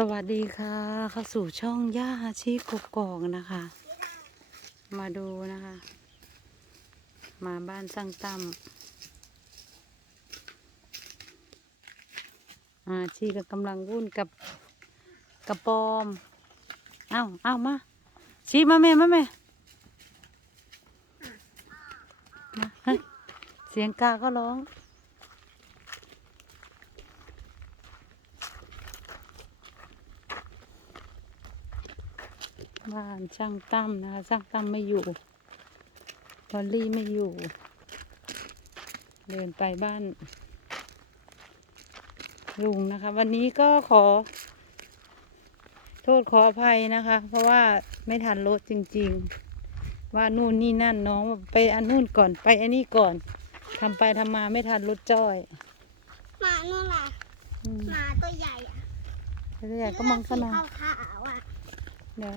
สวัสดีค่ะ เข้าสู่ช่องย่าชีกกอกนะคะ มาดูนะคะ มาบ้านสร้างตั้มอาชีก็กำลังวุ่นกับกระปอม เอ้าเอ้ามา ชี้มาแม่มาแม่มาเฮ้เสียงกาก็ร้อง บ้านช่างตั้มนะคะช่างตั้มไม่อยู่พอลลี่ไม่อยู่ เดินไปบ้านลุงนะคะ วันนี้ก็ขอ โทษขออภัยนะคะ เพราะว่าไม่ทันรถจริง ๆ ว่านู่นนี่นั่นน้องไปอันนู่นก่อนไปอันนี้ก่อนทำไปทำมาไม่ทันรถจ้อยหมานู่นล่ะอืมหมาตัวใหญ่อะแล้วใหญ่ก็มังขนาดสีขาวๆอะเดี๋ยว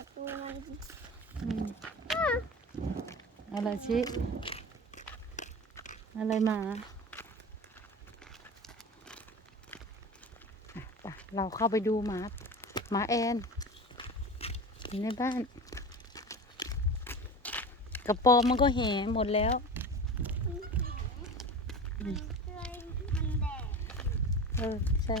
อยากดูมันอืมอะไรชิอะไรหมาอะไปเราเข้าไปดูหมาหมาแอนอยู่ในบ้าน กระโปรงมันก็แห่หมดแล้วมันเกยมันแดดเออใช่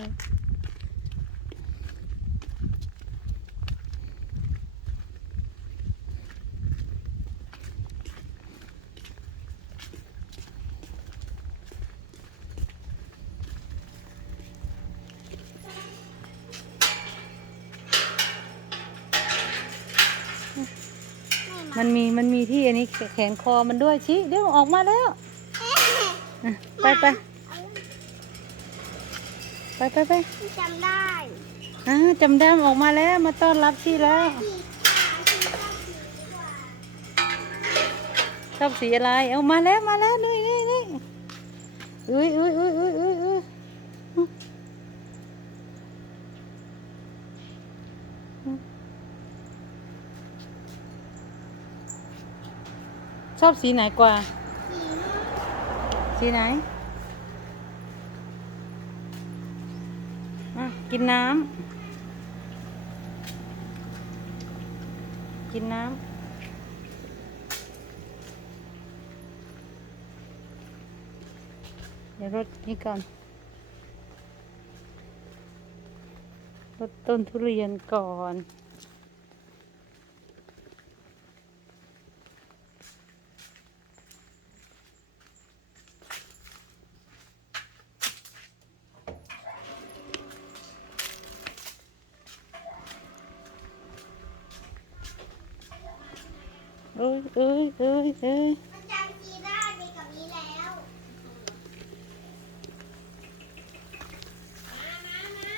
มันมีมันมีที่อันนี้แขนคอมันด้วยชิเดี๋ยวออกมาแล้วอะไปไปไปไปไปที่จำได้อ่าจำได้ออกมาแล้วมาต้อนรับชีแล้วที่ที่ชอบสีดีกว่าชอบสีอะไรเอามาแล้วมาแล้วนี่นี่นี่อุ้ยอุ้ยอุ้ยอุ้ยอุ้ย ชอบสีไหนกว่าสีสีไหนกินน้ำ กินน้ำเดี๋ยวรดนี่ก่อนรดต้นทุเรียนก่อน เอ้ยเอ้ยเอ้ยเอ้ยมันจำสีได้มีกับนี้แล้วมามามา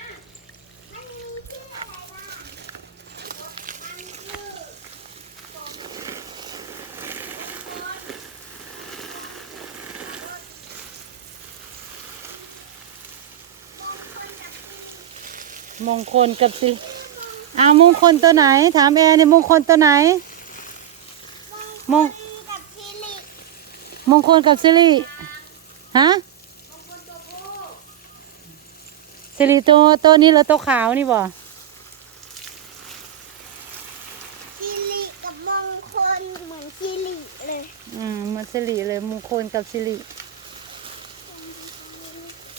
มันมีชื่ออะไรบ้างมันชื่อมงคลกับสิอ้าวมงคลตัวไหน ถามแอร์นี่มงคลตัวไหน มงมีกับชิลิมงคลกับสิริฮะมงคลตัวผู้สิริตัวตัวนี้เหรอตัวขาวนี่บ่ชิลิกับมงคลเหมือนชิลิเลย อืมเหมันสิริเลยมงคลกับสิริ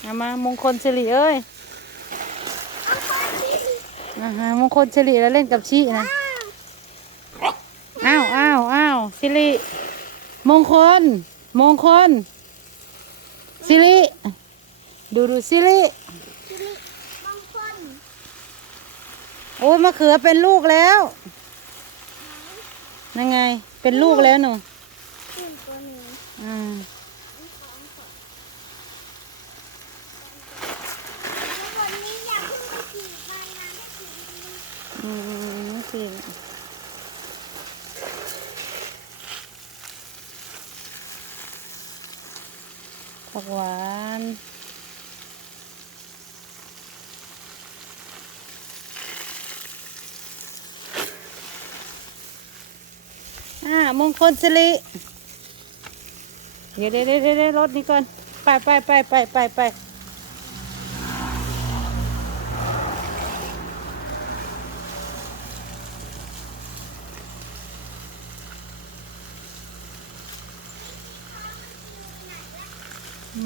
เอามามงคลสิริเอ้ยเอาคนชิลิอ่าฮะมงคลสิริแล้วเล่นกับชีนะอ้าวอ้าวอ้าวสิ ริ มงคล มงคล สิริ ดูดูสิริชิลิมงคล โอ้ยมะเขือเป็นลูกแล้วนั่นไง เป็นลูกแล้วหนูหนึ่งตัวหนึ่งอ่า แล้ววันนี้อยากขึ้นไปขี่มันนะไม่ขี่มัน อืมสิ ผักหวานอ่ามงคลสิริเดี๋ยวเดี๋ยวเดี๋ยวเดี๋ยวรถนี้ก่อน ไปไปไปไปไปไป อื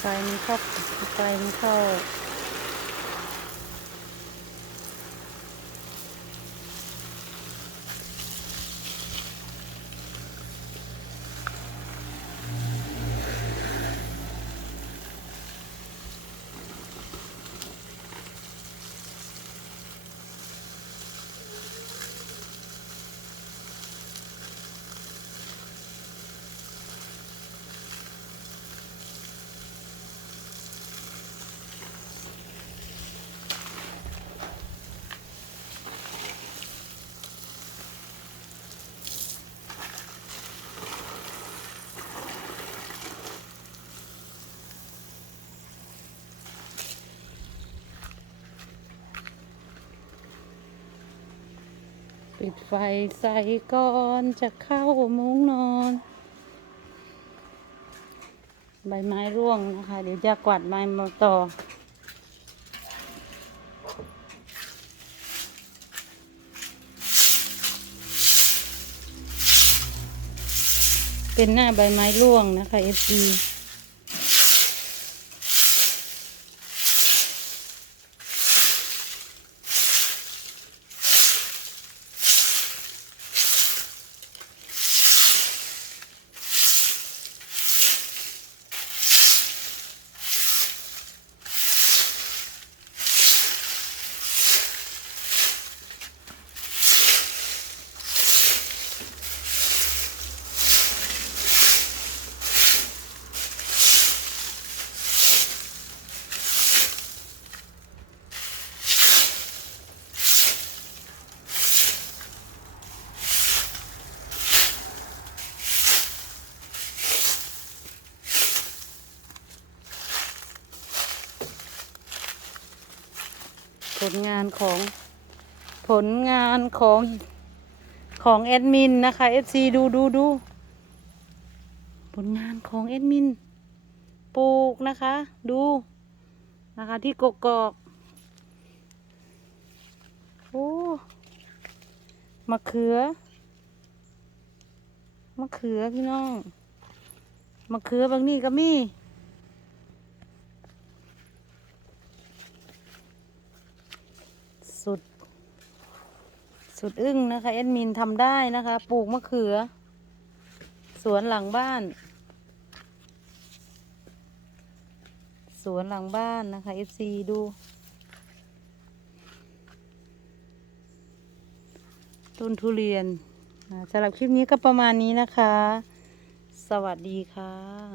ไฟมันเข้าไฟมันเข้า ปิดไฟใส่ก่อนจะเข้ามุ้งนอน ใบไม้ร่วงนะคะ เดี๋ยวจะกวาดไม้มาต่อเป็นหน้าใบไม้ร่วงนะคะ FG ผ ลงานของผลงานของของแอดมินนะคะ FC ดูดูดูผลงานของแอดมินปลูกนะคะ ดูนะคะที่กกอกโอ้มะเขือมะเขือพี่น้องมะเขือบางนี่ก็มี สุด สุดอึ้งนะคะแอดมินทำได้นะคะ ปลูกมะเขือ สวนหลังบ้าน สวนหลังบ้านนะคะ FC ดู ต้นทุเรียนอ่าสำหรับคลิปนี้ก็ประมาณนี้นะคะ สวัสดีค่ะ